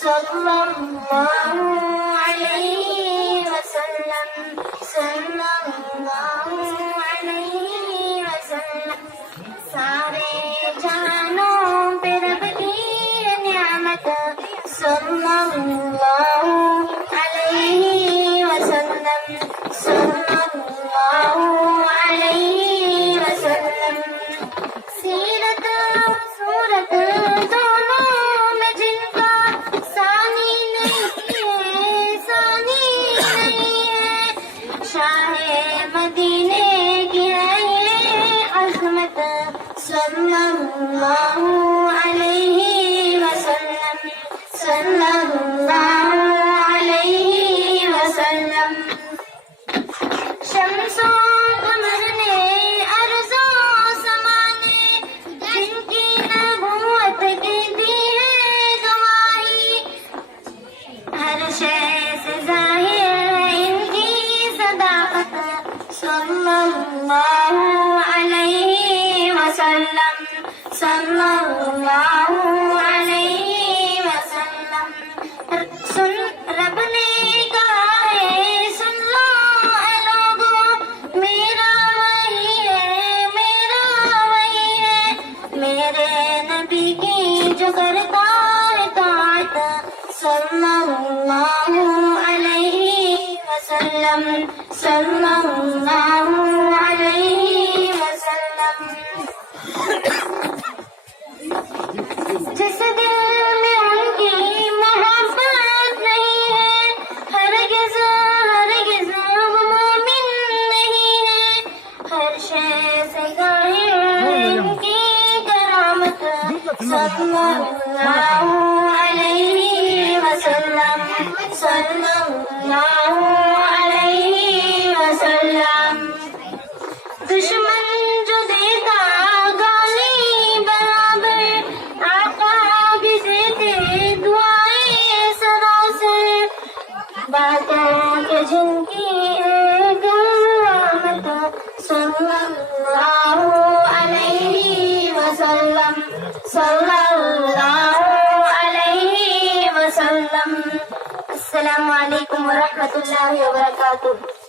صلی اللہ علیہ وسلم، صلی اللہ علیہ وسلم۔ سارے جہانوں پہ رب کی نعمت، صلی اللہ علیہ وسلم، صلی اللہ علیہ وسلم۔ سیرت صورت دونوں میں جن کا ثانی نہیں ہے، ثانی نہیں ہے، شاہ مدینے کی ہے یہ عظمت، صلی اللہ علیہ وسلم، صلی اللہ علیہ وسلم۔ شمس و قمر نے ارض و سما نے جن کی نبوت کی دی ہے گواہی، ہر شے سے ظاہر ہے ان کی صداقت، صلی اللہ علیہ وسلم، صلی اللہ علیہ وسلم۔ سن رب نے کہا ہے، سن لو اے لوگو، میرا وہی ہے، میرا وہی ہے، میرے نبی کی جو کرتا ہے طاعت، صلی اللہ علیہ وسلم، صلی اللہ علیہ وسلم۔ جس دل میں ان کی محبت نہیں ہے، ہرگز ہرگز وہ مومن نہیں ہے، ہر شے سے ظاہر ہے ان کی کرامت، صلی اللہ علیہ وسلم، صلی اللہ علیہ وسلم۔ دشمن جو دیتا گالی برابر، آقا بھی دیتے دعائیں سراسر، باتوں کے جن کی ایک علامت، صلی اللہ علیہ وسلم، صلی اللہ علیہ وسلم۔ السلام علیکم ورحمۃ اللہ وبرکاتہ۔